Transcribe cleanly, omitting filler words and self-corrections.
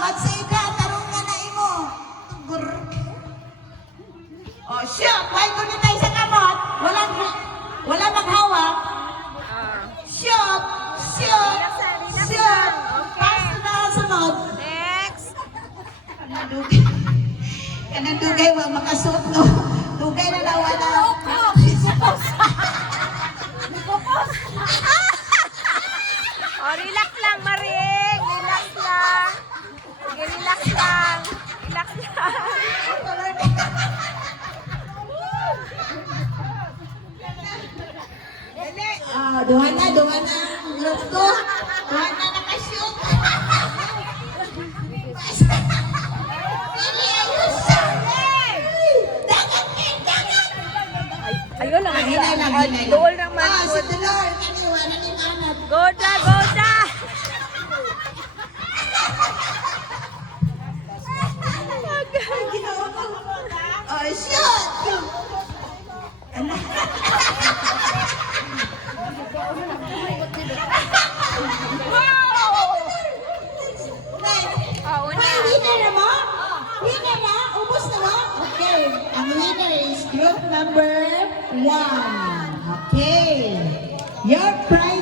matsida, tarong nga na imo. Tugur. Oh, shoot! Why ko na tayo sa kamot? Wala maghawak. Shoot! Shoot! Shoot! Pass na sunod. Next. Kanang dugay, wag makasuot, no? Dugay na nawa na. Oh, relax lang, Maring. Relax lang. Sige, relax lang. Relax lang. Duha na. Group 2. Duha na nakashoot. Pili, ayos. Dagat. Ayun lang. Hinay. Dool naman. Si Dolor, kaniwa na ni Manat. Goda, goda. Oh, shoot! Oh, una. Winner na mo? Winner na? Ubus na mo? Okay. Ang winner is group number 1. Okay. Your prize